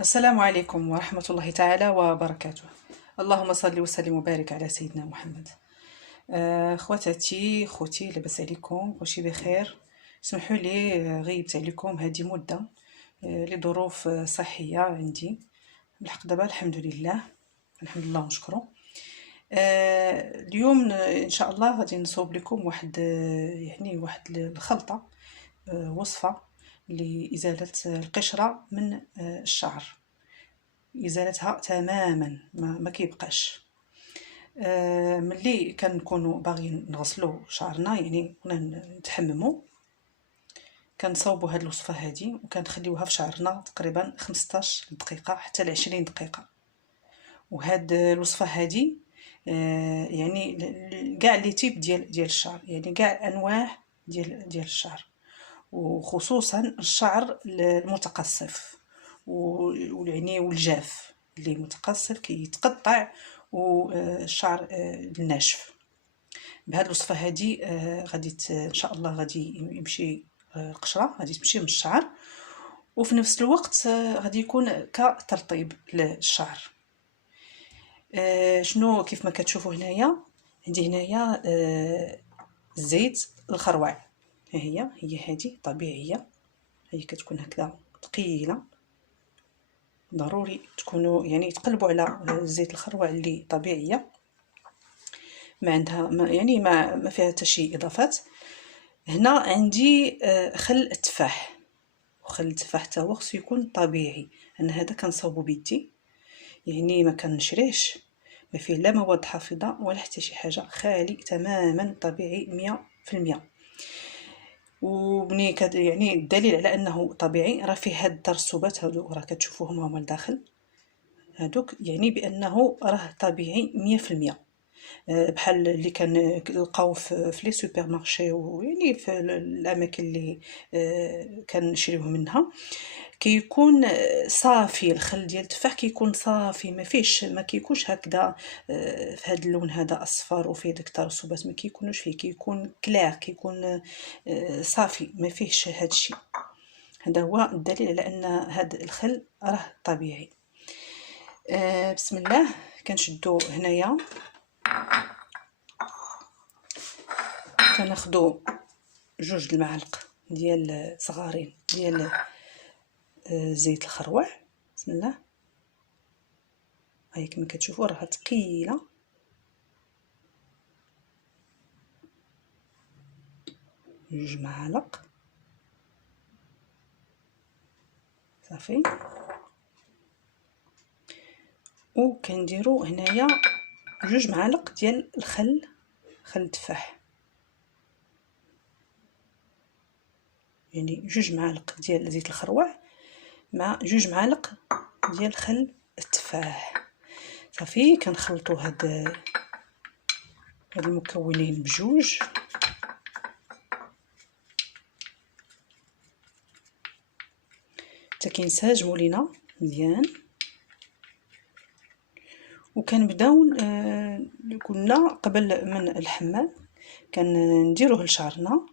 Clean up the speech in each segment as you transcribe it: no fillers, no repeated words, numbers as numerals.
السلام عليكم ورحمة الله تعالى وبركاته. اللهم صل وسلم وبارك على سيدنا محمد. خواتاتي خوتي لاباس عليكم؟ كلشي بخير؟ اسمحوا لي غيبت عليكم هذه مدة لظروف صحية عندي. بالحق دابا الحمد لله، الحمد لله ونشكره. اليوم ان شاء الله غادي نصوب لكم واحد واحد الخلطة، وصفة لإزالة القشرة من الشعر، ازالتها تماما ما كيبقاش. ملي كنكونوا باغيين نغسلوا شعرنا، يعني نتحمموا، كنصاوبوا هاد الوصفه هادي وكنخليوها في شعرنا تقريبا 15 دقيقه حتى ل 20 دقيقه. وهاد الوصفه هادي يعني كاع لي تيب ديال الشعر، يعني كاع انواع ديال الشعر، وخصوصا الشعر المتقصف يعني والجاف. اللي متقصف كيتقطع، والشعر الناشف. بهذه الوصفه هذه غادي ان شاء الله غادي يمشي القشره، غادي تمشي من الشعر، وفي نفس الوقت غادي يكون كترطيب للشعر. شنو كيف ما كتشوفوا هنايا، عندي هنايا زيت الخروع. هي هذه طبيعيه، هي كتكون هكذا ثقيله. ضروري تكونوا يعني تقلبوا على زيت الخروع اللي طبيعيه، ما عندها يعني ما فيها حتى شي اضافات. هنا عندي خل التفاح، وخل التفاح حتى هو خصو يكون طبيعي. انا هذا كنصاوبو بيدي، يعني ما كنشريهش، ما فيه لا مواد حافظه ولا حتى شي حاجه، خالي تماما، طبيعي 100%. وبني يعني الدليل على انه طبيعي راه فيه هاد الترسبات هادو، راه كتشوفوهم هما لداخل هادوك، يعني بانه راه طبيعي 100%. بحال اللي كنلقاو في لي سوبر مارشي، ويعني في الاماكن اللي كنشريوه منها، كيكون صافي. الخل ديال التفاح كيكون صافي، ما كيكونش هكذا في هذا اللون هذا اصفر وفيه ديك الترسبات، ما كيكونوش فيه، كيكون كلير، كيكون صافي، ما فيهش هذا الشيء. هذا هو الدليل على ان هذا الخل راه طبيعي. بسم الله. كنشدو هنايا، كناخدو 2 المعالق ديال صغارين ديال زيت الخروع. بسم الله. هاي كما كتشوفوا راها ثقيله. 2 معالق صافي. وكنديروا هنايا 2 معالق ديال خل التفاح، يعني 2 معالق ديال زيت الخروع مع 2 معالق ديال خل التفاح. صافي كنخلطوا هاد المكونين بجوج. حتى كينسجموا لينا مزيان. وكنبداو قلنا قبل من الحمام كنديروه لشعرنا،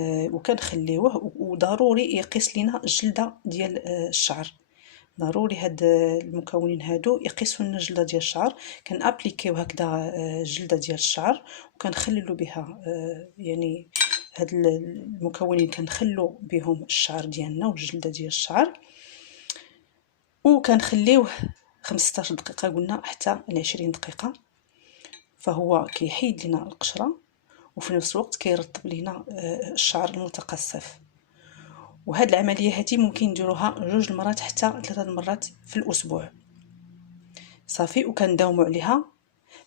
وكنخليوه، وضروري يقيس لينا الجلده ديال الشعر. ضروري هاد المكونين هادو يقيسوا لنا الجلده ديال الشعر. كنابليكيو هكذا الجلده ديال الشعر، وكنخللوا بها يعني هاد المكونين كنخلو بهم الشعر ديالنا والجلده ديال الشعر، وكنخليوه 15 دقيقه قلنا حتى ل 20 دقيقه. فهو كيحيد لنا القشره، وفي نفس الوقت كيرطب لنا الشعر المتقصف. وهاد العمليه هذه ممكن نديروها 2 المرات حتى 3 المرات في الاسبوع. صافي. وكنداوموا عليها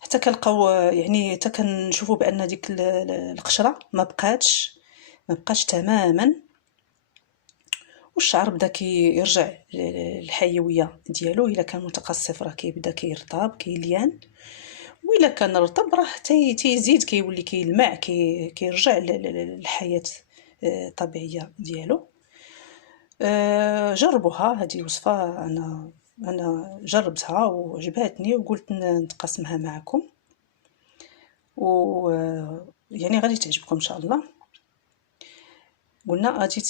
حتى كنلقاو يعني حتى كنشوفوا بان ديك القشره ما بقاش تماما، والشعر بدا كيرجع الحيويه ديالو. الا كان متقصف راه كيبدا كيرطب كيليان، وإلا كان رطب راه تيزيد كيولي كيلمع، كيرجع للحياة الطبيعية ديالو. جربوها هذه وصفة، أنا جربتها وعجبتني وقلت نتقاسمها معكم، و يعني غادي تعجبكم إن شاء الله. قلنا غادي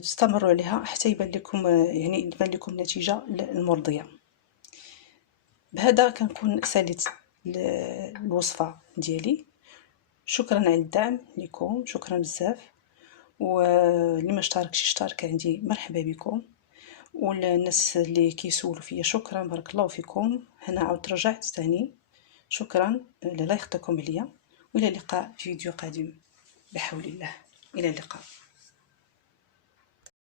تستمروا عليها حتى يبان لكم يعني يبان لكم النتيجه المرضيه. بهذا كنكون ساليت الوصفه ديالي. شكرا على الدعم لكم، شكرا بزاف. واللي ما اشتركش يشترك عندي مرحبا بكم، والناس اللي كيسولوا فيا شكرا بارك الله فيكم. هنا عاود رجعت ثاني، شكرا لا يخطيكم عليا، والى اللقاء في فيديو قادم بحول الله. الى اللقاء.